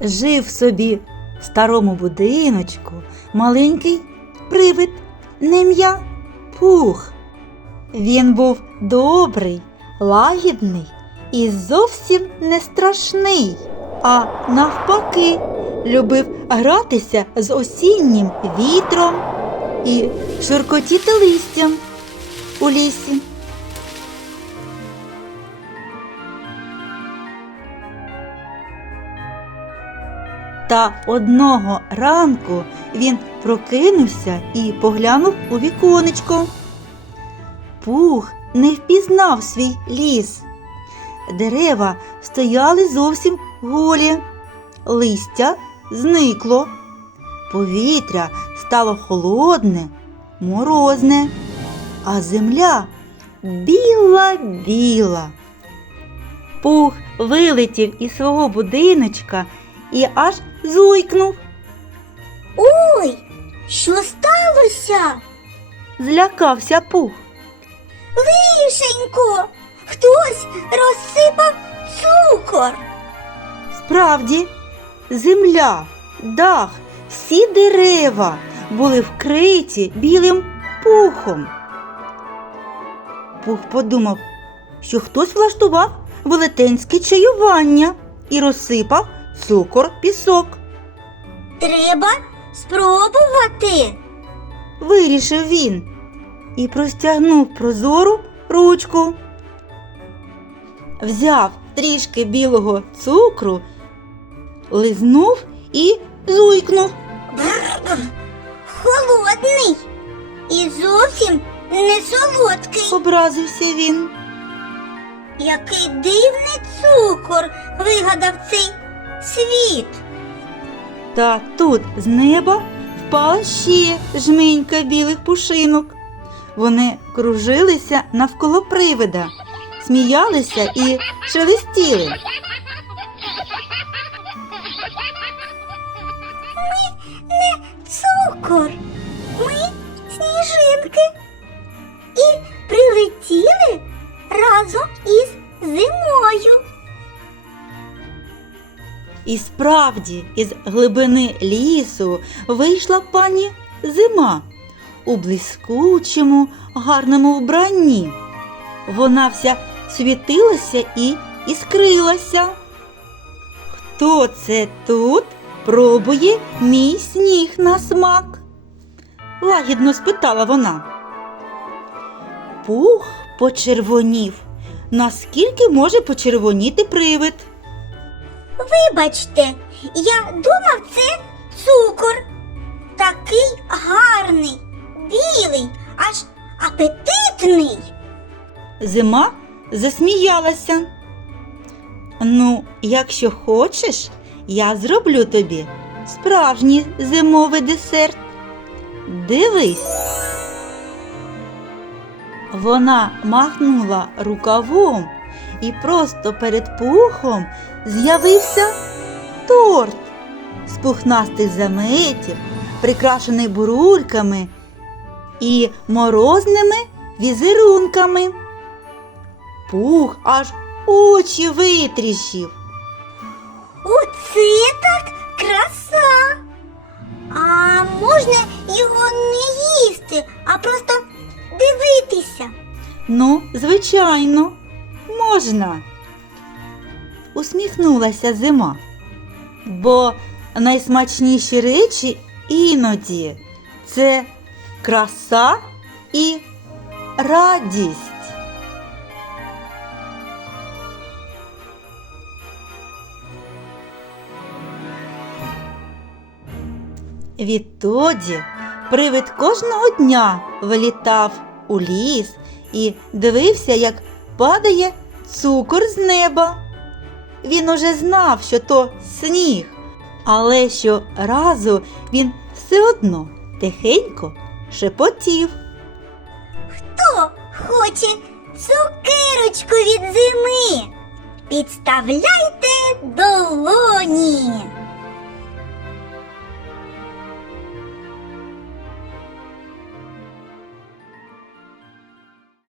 Жив собі в старому будиночку маленький привид на ім'я Пух. Він був добрий, лагідний і зовсім не страшний, а навпаки, любив гратися з осіннім вітром і шуркотіти листям у лісі. Та одного ранку він прокинувся і поглянув у віконечко. Пух не впізнав свій ліс. Дерева стояли зовсім голі, листя зникло. Повітря стало холодне, морозне, а земля біла-біла. Пух вилетів із свого будиночка і аж зуйкнув. Ой, що сталося? Злякався пух. Лишенько, хтось розсипав цукор. Справді, земля, дах, всі дерева були вкриті білим пухом. Пух подумав, що хтось влаштував велетенське чаювання і розсипав цукор пісок. Треба спробувати. Вирішив він і простягнув прозору ручку. Взяв трішки білого цукру, лизнув і зуйкнув. Холодний і зовсім не солодкий. Образився він. Який дивний цукор вигадав цей світ. Та тут з неба впала ще жменька білих пушинок. Вони кружилися навколо привида, сміялися і шелестіли. І справді, із глибини лісу вийшла пані зима у блискучому, гарному вбранні. Вона вся світилася і іскрилася. Хто це тут пробує мій сніг на смак? лагідно спитала вона. Пух почервонів. Наскільки може почервоніти привид? Вибачте, я думав, це цукор. Такий гарний, білий, аж апетитний. Зима засміялася. Ну, якщо хочеш, я зроблю тобі справжній зимовий десерт. Дивись. Вона махнула рукавом, і просто перед пухом з'явився торт з пухнастих заметів, прикрашений бурульками і морозними візерунками. Пух аж очі витріщив. Оце так краса. А можна його не їсти, а просто дивитися. Ну, звичайно, можна. Усміхнулася зима. Бо найсмачніші речі іноді це краса і радість. Відтоді привид кожного дня вилітав у ліс і дивився, як падає цукор з неба. Він уже знав, що то сніг, але щоразу він все одно тихенько шепотів. Хто хоче цукерочку від зими? Підставляйте долоні.